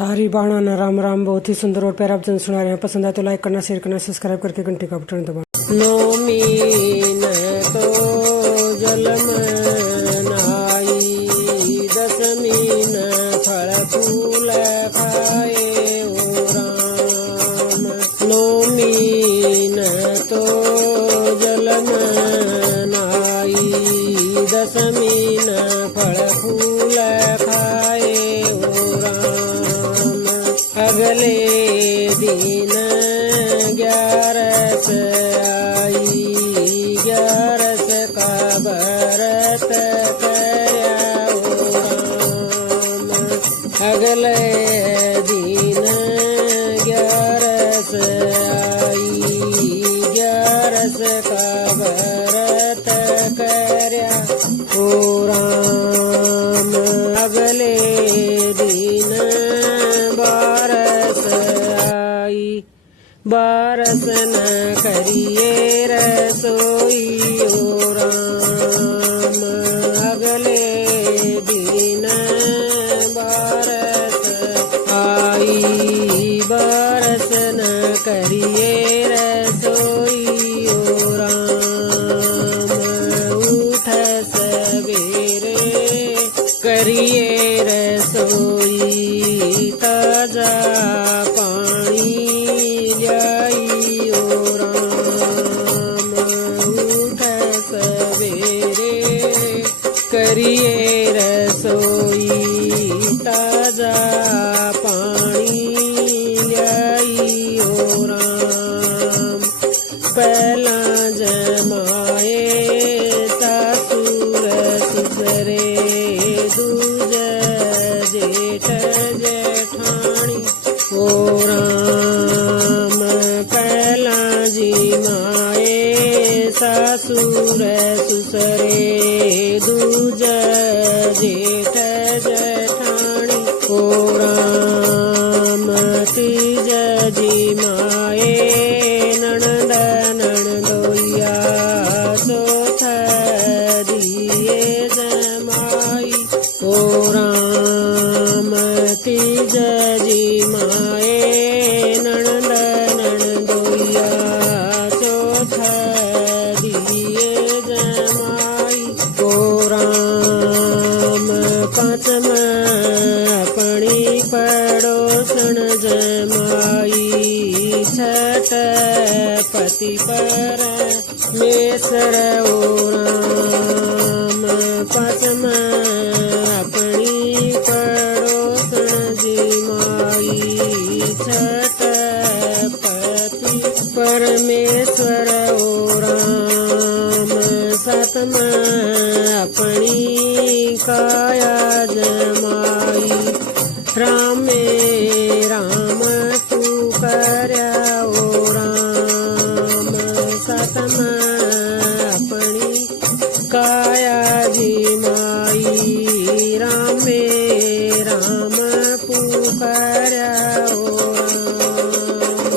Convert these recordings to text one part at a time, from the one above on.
सारी बाणा न राम राम। बहुत ही सुंदर और प्यारा भजन सुना रहे हैं। पसंद आए तो लाइक करना, शेयर करना, सब्सक्राइब करके घंटे का बटन दबाना। नौमी न तो जल में नहाई, दशमी न फल फूल खाए ओ राम। नौमी न तो जल में नहाई, दशमी न फल फूल खाए ओ राम। अगले दिन 11 आई, 11 का व्रत करया ओ राम। अगले दिन 11 आई, 11 का व्रत करया ओ राम। अगले दिन 12 आई, 12 न करिए रसोई ओ राम। अगले दिन 12 आई, 12 न करिए रसोई ओ राम। उठ सवेरे करिए रसोई, ताजा पानी लाई ओ राम। उठ सवेरे करिए रसोई, ताजा पानी लाई ओ राम। पहला जमाए सासुर ससुरे, दूजा जेठ जेठानी ओ राम। पहला जी माए सासुर ससुरे, दूजा जेठ जेठानी ओ राम। तीजा जी माए ननद ननदोइया, चौथा दिए जमाई ओ राम। तीजा जी माए ननद ननदोइया, चौथा दिए जमाई ओ राम। पांचमा अपनी पड़ोसन जमाई, छठ पति परमेश्वर ओ राम। पांचमा अपनी पड़ोसन जमाई, छठ पति परमेश्वर ओ राम। सातमा अपनी काया जमाई, राम राम पुकारया ओ राम। सातमा अपनी काया जमाई, राम राम पुकारया ओ राम।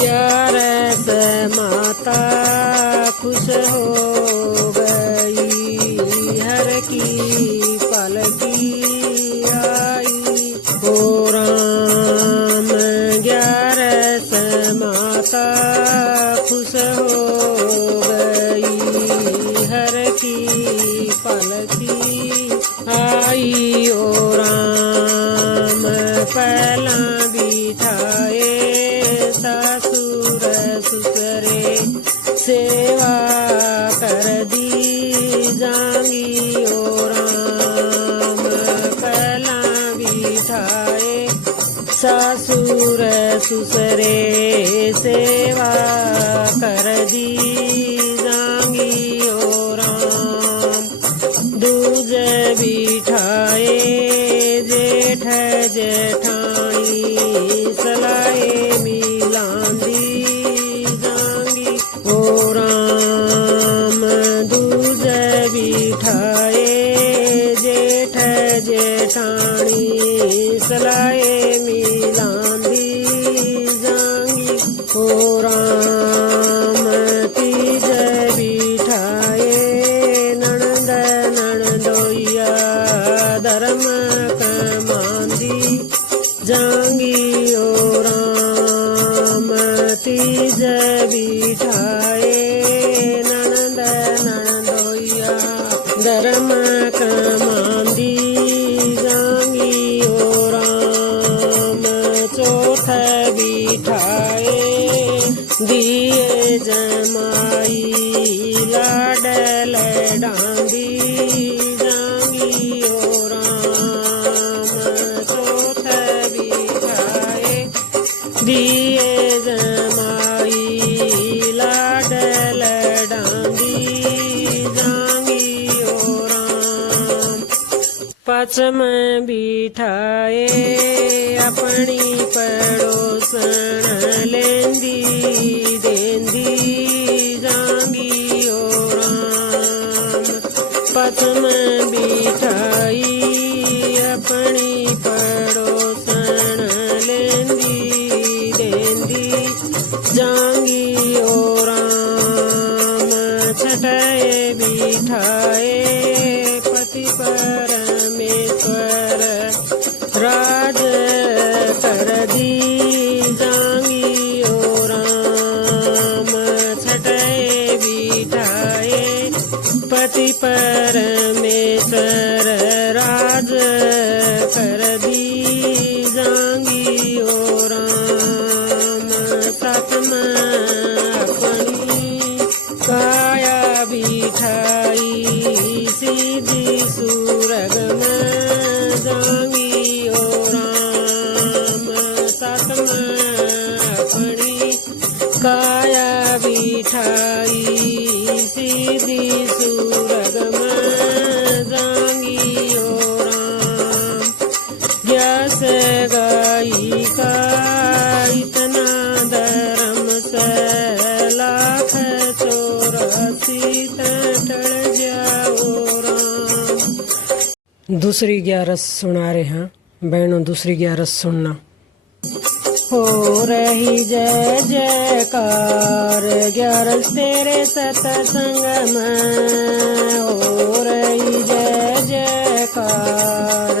11 माता खुश हो गई, हर की पालकी आई ओ राम। 11 माता खुश हो गई, हर की पालकी आई ओ राम। पहला बिठाए सासुर ससुरे, सेवा कर दी जांगी ओ राम। पहला बिठाए सासुर ससुरे, सेवा कर दी जांगी ओ राम। दूजे बिठाए जेठ जेठानी, सलाए मिलांदी जांगी ओ राम। दूजे बिठाए जेठ जेठानी, सलाए मिलांदी जांगी ओ राम। तीजे बिठाए ननद ननदोइया, धर्म कमांदी जांगियो राम तीज बिठाए ननद ननदोया धर्म कमांदी जांगियो राम चौथ बिठाए दिए जमाई लाडल डांदी जांगियो राम चौथ बिठाए दिए जमाई लाडल डांदी जांगियो राम पचम बिठाए अपनी पड़ोसन लेंदी देंदी जांगियो राम पचम बिठाई अपनी पड़ोसन लेंदी देंदी जांगियो राम छठे बिठाए पति परमेश्वर राज कर दी जांगियो राम छठे बिठाए पति परमेश्वर राज कर दी जांगियो राम सातम अपनी काया बिठाई सीधी सूरगम जांगियो राम सातम अपनी काया बिठाई सीधी सूरगम जांगियो राम यस गाई का इतना धर्म से लाख 84 टल जाओ राम। दूसरी 11 सुना रहे हैं बहनों, दूसरी 11 सुनना। हो रही जय जयकार 11 तेरे सतसंग में, हो रही जय जयकार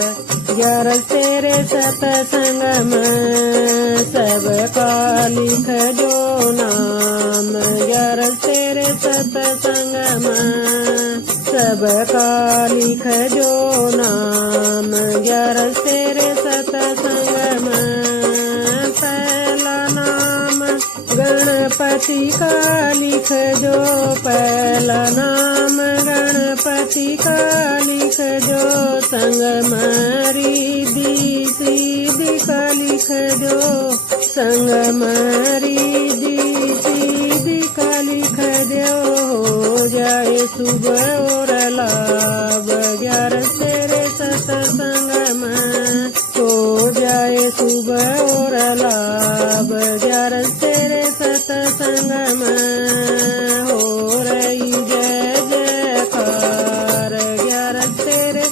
11 तेरे सतसंग में, सबका लिख जो नाम 11 तेरे सतसंग में, सबका लिख जो नाम 11 तेरे सतसंग में। पहला नाम गणपति का लिख जो, पहला नाम गणपति का लिख जो, संग मरी दी सीधी का लिख जो, संग मरी दी सीधी का लिख दो, हो जाए शुभ और लाभ 11 तेरे सतसंग में, हो जाए शुभ और लाभ 11 तेरे सतसंग में। हो रही जय जयकार 11 तेरे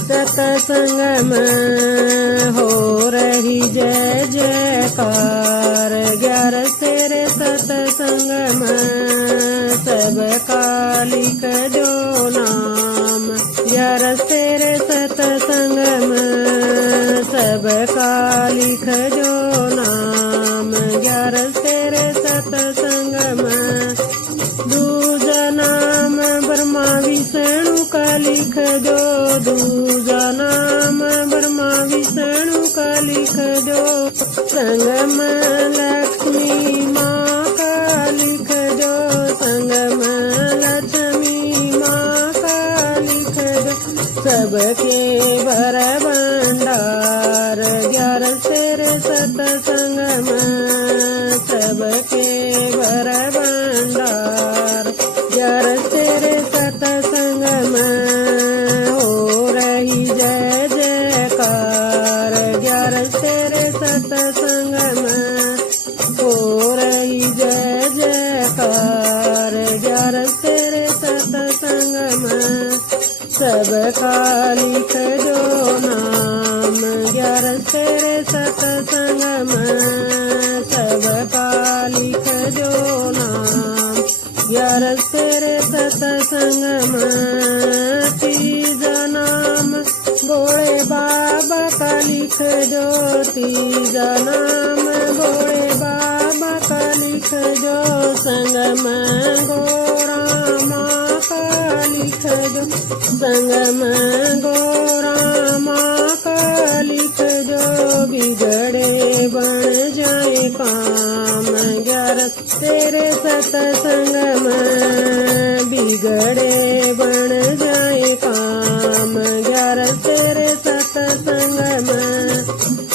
सतसंग में, हो रही जय जयकार 11 तेरे सतसंग में, सबका लिख जो नाम 11 तेरे सतसंग में, सबका लिख जो नाम 11 तेरे सतसंग में। दूजा नाम ब्रह्मा विष्णु का लिख दो, दूजा नाम ब्रह्मा विष्णु का लिख दो, संग में लक्ष्मी माँ का लिख दो, संग में लक्ष्मी माँ का लिख दो, सबके भर भंडार 11 तेरे सतसंग में, सबके भर भंडार 11 तेरे सतसंग में। हो रही जय जयकार 11 तेरे सतसंग में, हो रही जय जयकार 11 तेरे सतसंग में, सबका लिख जो नाम 11 तेरे सतसंग में, सबका लिख जो नाम 11 तेरे सतसंग में। तीजा नाम भोले बाबा का लिख दो तीजा नाम, भोले बाबा का लिख दो संग में गोरा माँ का लिख दो, संग में गोरा माँ का लिख दो, बिगड़े बन जाए काम 11 तेरे सत्संग में, बिगड़े बन जाए काम 11 तेरे सत्संग में,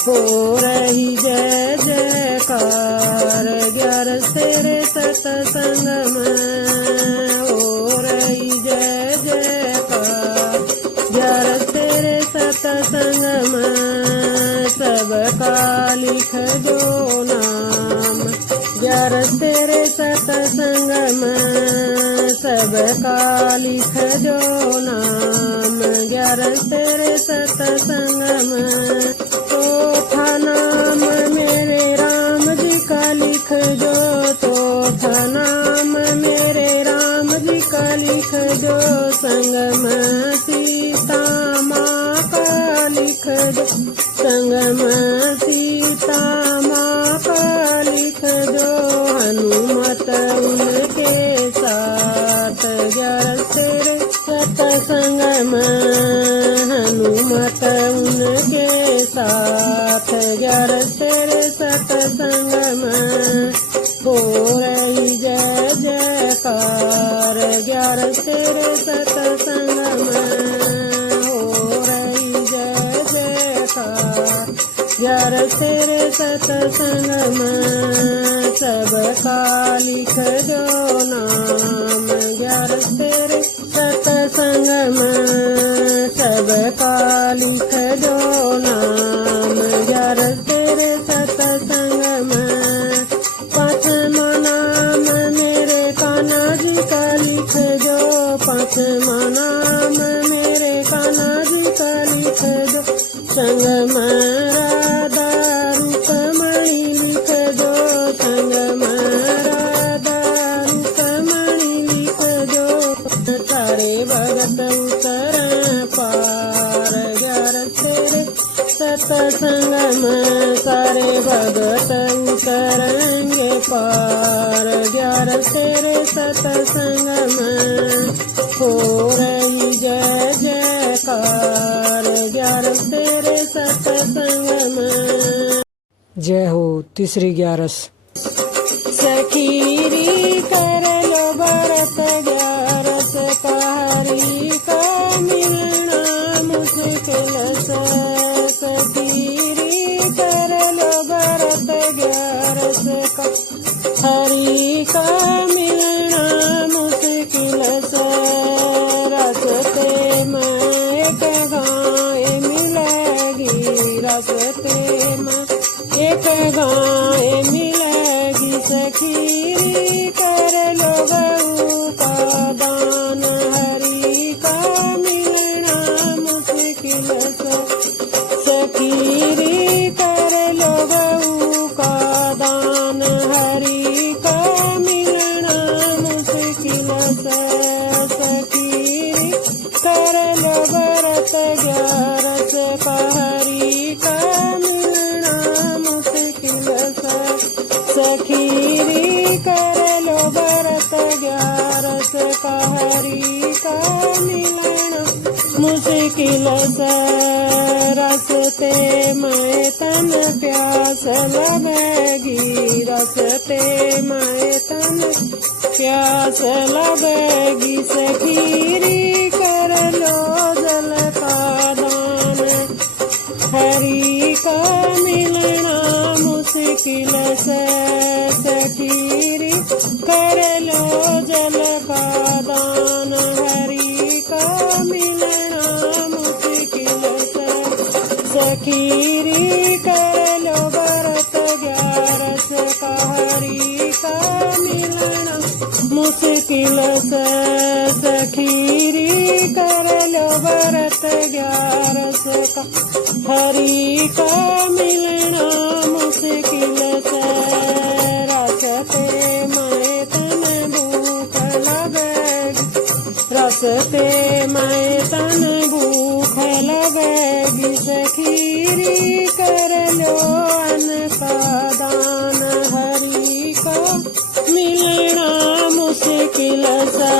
हो रही जय जयकार 11 तेरे सत्संग में, हो रही जय जयकार 11 तेरे सत्संग में, सबका लिख दो नाम 11 तेरे सत्संग में, सबका लिख दो नाम 11 तेरे सत्संग में, तो नाम मेरे राम जी का लिख दो, तो नाम मेरे राम जी का लिख दो, संग में सीता माँ का लिख दो, संग में सीता माँ का लिख दो, हनुमत उनके साथ 11 तेरे सत्संग में, हनुमत उनके साथ 11 तेरे सत्संग में, हो रही जय जयकार 11 तेरे सत्संग में, हो रही जय जयकार 11 तेरे सत्संग में, सबका लिख दो नाम 11 तेरे सत्संग में, सबका लिख दो नाम 11 तेरे सत्संग में, 5वां नाम मेरे कान्हा जी का लिख दो, 5वां नाम मेरे कान्हा जी का लिख दो, संग में राधा रुक्मणी लिख दो, संग में राधा रुक्मणी लिख दो, सारे भगत उतर पार 11 तेरे सत्संग में, सारे भगत उतरेंगे पार 11 तेरे सत्संग में, हो रही जय जयकार 11 तेरे सत्संग में। जय हो। तीसरी 11। सखीरी कर लो भरत 11 का हरि का मिलना मुश्किल से, सखीरी कर लो भरत 11 का हरि का मिलना मुश्किल से, रास्ते में एक गाय मिलेगी, रास्ते में एक गाय मिलेगी, सखीरी कर लो गऊ का दान हरि का मिलना मुश्किल से, सखीरी कर लो गऊ का दान हरि का मिलना मुश्किल से, सखीरी कर लो भरत 11 का हरि का मिलना मुश्किल से, सखीरी कर लो भरत 11 का हरि का मिलना मुश्किल से, रास्ते में तन प्यास लगेगी, रास्ते में तन प्यास लगेगी, सखीरी कर लो जल का दान हरि का मिलना मुश्किल से, सखीरी कर लो जल का दान हरि का मिलना मुश्किल से, सखीरी कर लो भरत 11 का हरि का मिलना मुश्किल से, सखीरी कर लो भरत 11 का हरि का मिलना मुश्किल से, रास्ते में तन भूख लगेगी, रास्ते में तन भूख लगेगी, अन्न का दान, हरि का मिलना मुश्किल सा।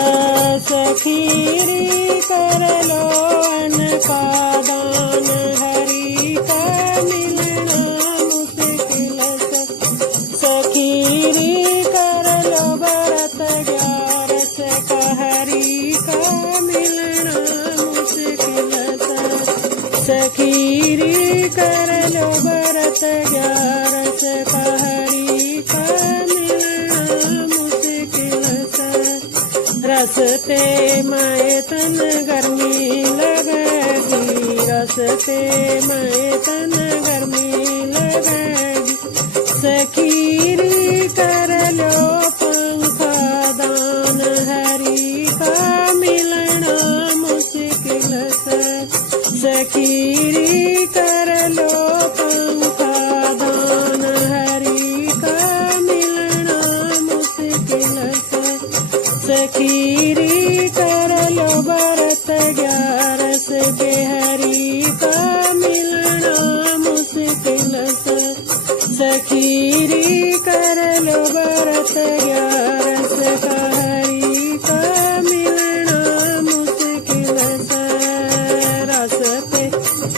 सखीरी कर लो अन्न का दान, हरि का मिलना मुश्किल सा। सखीरी कर लो व्रत 11 का, हरि का मिलना मुश्किल सा। सखीरी कर लो व्रत 11 का, हरि का मिलना मुश्किल सा। रस्ते में तन गर्मी लगेगी, रस्ते में तन गर्मी लगेगी। सखीरी कर लो पंखा दान, हरि का मिलना मुश्किल सा। सखीरी कर लो पंखा दान, हरि का मिलना मुश्किल सा। सखीरी कर लो व्रत 11 के, हरि का मिलना मुश्किल सा। सखीरी कर लो व्रत 11 का, हरि का मिलना मुश्किल सा। रस्ते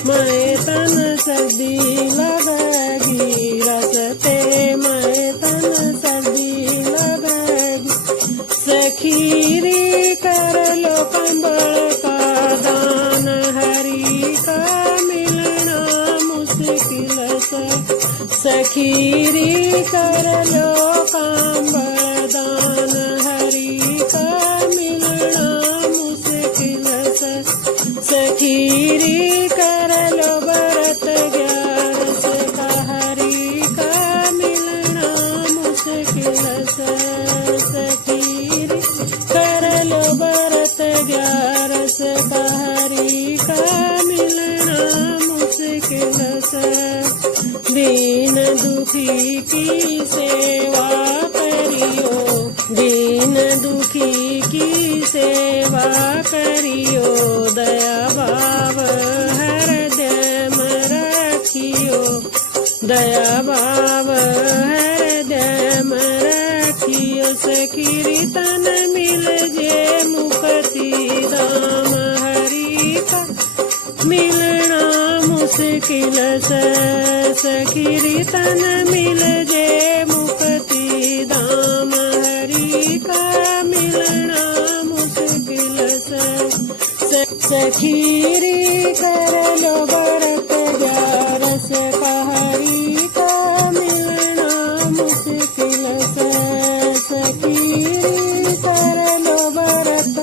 में तन सर्दी लगेगी, रस्ते में तन सर्दी लगेगी। सखीरी कर लो कंबल का दान, हरि का मिलना मुश्किल सा। सखीरी कर लो कंबल दान, हरि का मिलना मुश्किल सा। सखीरी कर लो व्रत 11 का, हरि का मिलना मुश्किल सा। सखीरी कर लो व्रत 11 का, हरि का मिलना मुश्किल सा। दीन दुखी की सेवा करियो, दीन दुखी की सेवा करियो। दया भाव हृदय में रखियो, दया भाव हृदय में रखियो। सखीरी तन मिल जे मुक्ति धाम, हरि का मिलना मुश्किल सा। सखीरी तन मिल जे मुक्ति धाम, हरि का मिलना मुश्किल सा। सखीरी कर लो व्रत 11 का, हरि का मिलना मुश्किल सा। सखीरी कर लो व्रत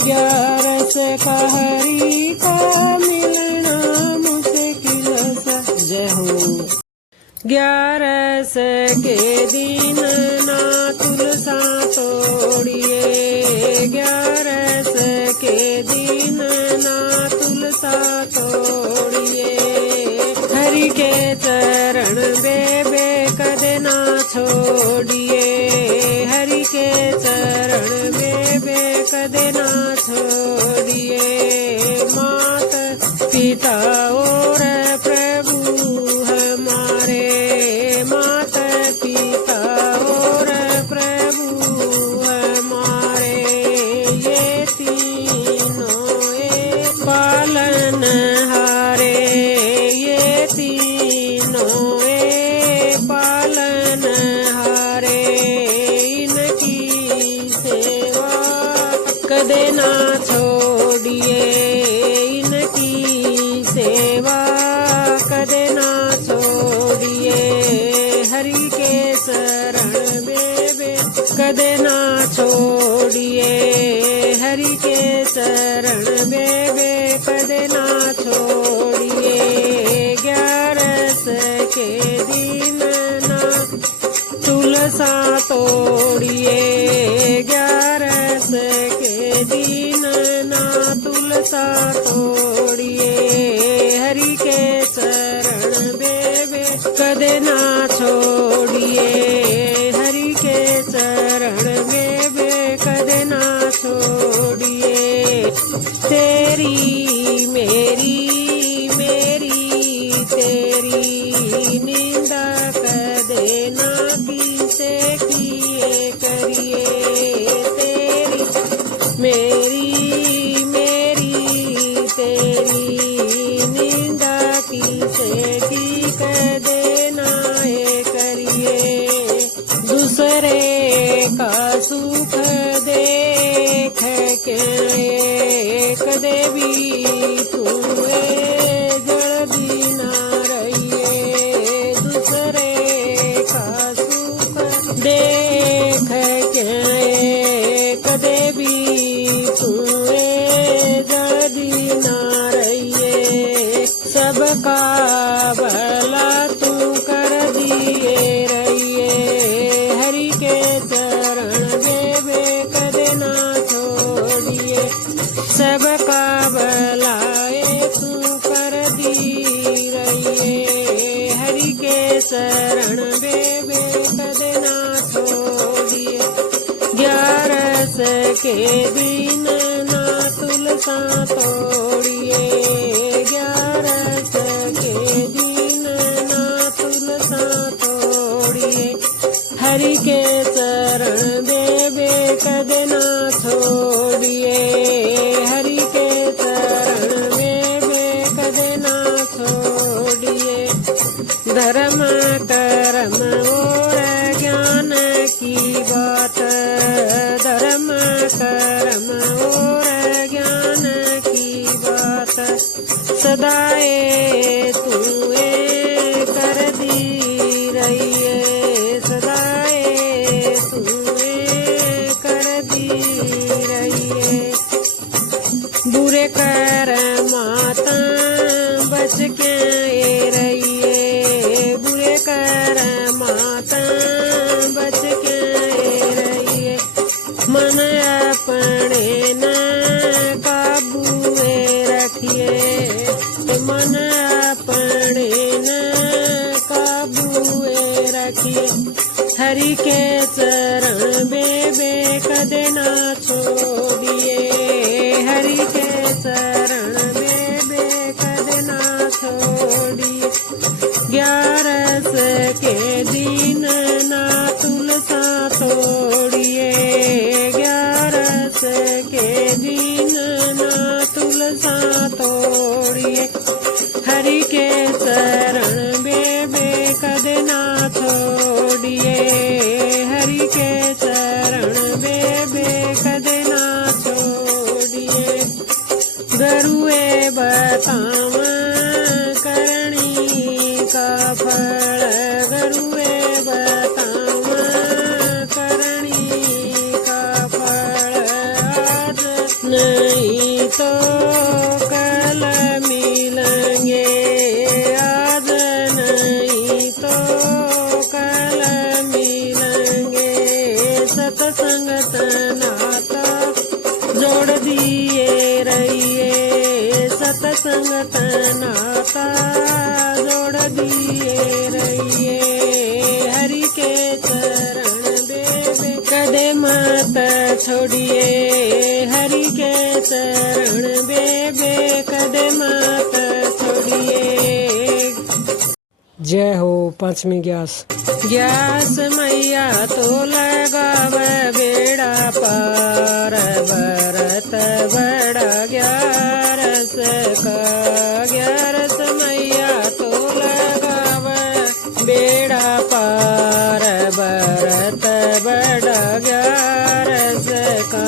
11 का, हरि का मिलना मुश्किल सा। जय हो। 11 के दिन ना तुलसा तोड़िए, 11 के दिन ना तुलसा तोड़िए। हरि के चरण बेबे कदे ना छोड़िए, हरि के चरण बेबे कदे ना छोड़िए। मात पिता और प्रभु हमारे, मात पिता और प्रभु हमारे। ये तीनों पालन हारे, ये तीनों पालन हारे। इनकी सेवा कदे ना छोड़िए, इनकी सेवा कदे ना छोड़िए। हरि के शरण बेबे कदे ना छोड़िए, हरि के शरण बेबे कदे ना छोड़िए। 11 के दिन ना तुलसा तोड़िए, 11 के दिन ना तुलसा तोड़िए। हरि के शरण बेबे कदे ना छोड़िए, हरि के चरण बेबे कदे ना छोड़िए। तेरी मेरी मेरी तेरी निंदा देना है करिए, दूसरे का सुख देख के कदे भी तुए जड़ दीना रहिए, दूसरे का सुख देख के कदे भी तुए जड़ दीना रहिए, सबका भला तू कर दिए रहिए, हरि के चरण बेबे कदे ना छोड़िए, सबका भलाए तू कर दी रहिए, हरि के शरण बेबे कदे ना छोड़िए, 11 के दिन ना तुलसा तोड़िए, 11 के दिन ना तुलसा तोड़िए, हरि के चरण बेबे कदे ना छोड़िए, हरि के चरण बेबे कदे ना छोड़िए, धर्म कर्म और ज्ञान की बात, धर्म कर्म और ज्ञान की बात, सदाए तुए कर दी रहिए, सदाए तुए कर दी रहिए, बुरे कर माता बच के रहिए, बुरे कर माता बच के रहिए, मन अपने न काबूए रखिए, मन अपने न काबूए रखिए, हरि के चरण बेबे कदे ना छोड़िए, हरि के चरण बेबे कदे ना छोड़िए, 11 के दिन ना तुलसा तोड़िए, 11 के दिन ना तुलसा तोड़िए, हरि के चरण बेबे कदे ना छोड़िए, हरि के चरण बेबे कदे ना छोड़िए, गरुए बताव करणी का फल, गरुए बताव करणी का फल, आज नहीं तो कल मिलेंगे, आज नहीं तो कल मिलेंगे, सत्संग नाता जोड़ दिए रहिए, सत्संग नाता जोड़ दिए रहिए, हरि के चरण बेबे कदे मत छोड़िए, हरि के चरण बेबे कदे मत छोड़िए। जय हो। 5वीं ग्यास। ग्यास मैया तो लगाव बेड़ा पार, भरत बड़ा 11 का, 11 मैया तो लगाव बेड़ा पार, भरत बड़ा 11 का,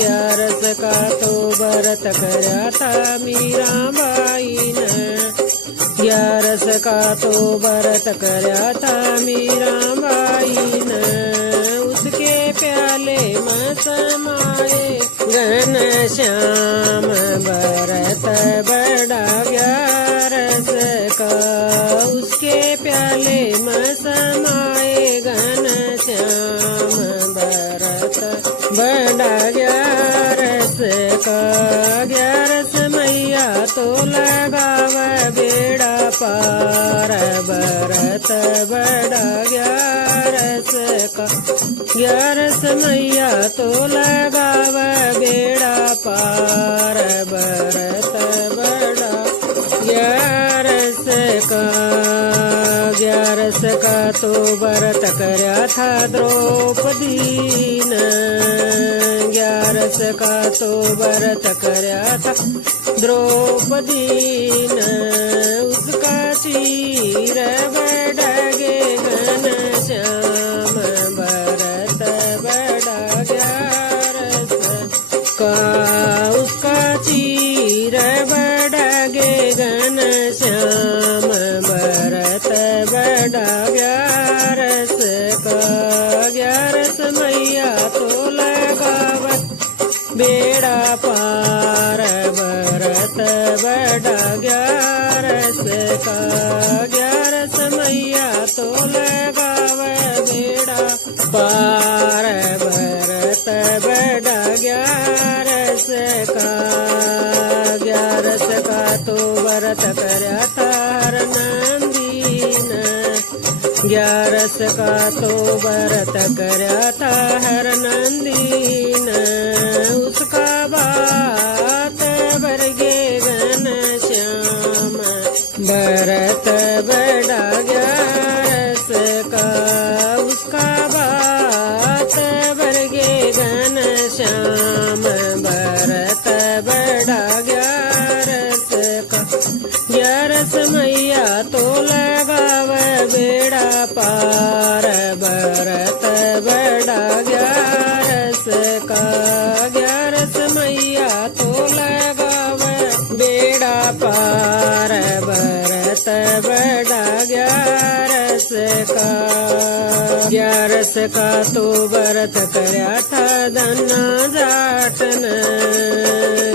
11 का तो व्रत करया था मीराबाई ने, 11 का तो व्रत करया था मीराबाई ने, उसके प्याले में समाए घन श्याम, व्रत बड़ा 11 का, उसके प्याले में समाए घन श्याम, व्रत बड़ा 11 का, 11 मैया तो लगाव बेड़ा पार, भरत बड़ा 11 का, 11 मैया तो लगाव बेड़ा पार, भरत बड़ा 11 का, 11 का तो व्रत करया था द्रौपदी ने, ग्यारस का तो व्रत करया था द्रौपदी न, उसका चीर बड़गे घनश्याम भरत बड़ा ग्यारस का, उसका चीर बड़गे घनश्याम भरत बड़ा ग्यारस का। ग्यारस मैया तो लगावत बेड़ा पार भरत बड़ा ग्यारस का। ग्यारस मैया तो लगावे बेड़ा पार भरत बड़ा ग्यारस का। ग्यारस का तो व्रत करया तार नंदीन, ग्यारस का तो व्रत करया था हर नंदीन, उसका बात बरगे घनश्याम भरत बड़ा ग्यारस का। उसका बात बरगे घनश्याम भरत बड़ा ग्यारस का। ग्यारस मैया तो लगावे बेड़ा पार भरत बड़ा ग्यारस का। ग्यारस मैया तो लगावे बेड़ा पार भरत बड़ा ग्यारस का। ग्यारस का तो व्रत करया था धना जाटन,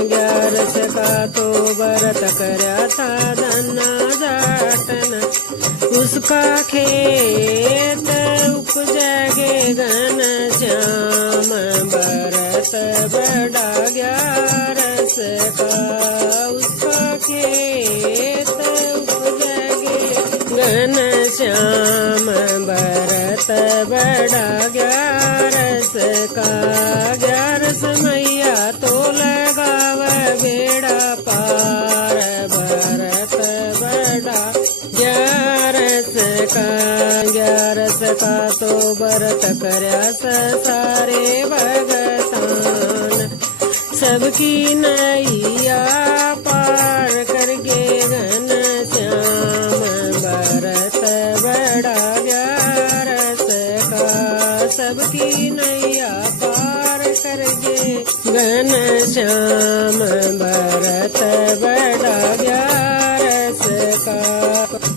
ग्यारस का तो व्रत करया था धना जाटन, उसका खेत उपजगे घनश्याम भरत बड़ा ग्यारस का। उसका खेत उपजगे घनश्याम भरत बड़ा ग्यारस का। ग्यारस मैया तो लगावे बेड़ा पार भरत बड़ा ग्यारस का। ग्यारस का तो व्रत करया सारे भगतान, सबकी नैया पार करगे घनश्याम भरत बड़ा ग्यारस का। सबकी नैया पार करगे घनश्याम भरत बड़ा ग्यारस का।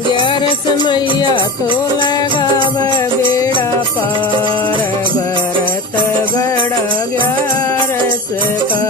ग्यारस मैया तो लगावे बेड़ा पार भरत बड़ा ग्यारस का।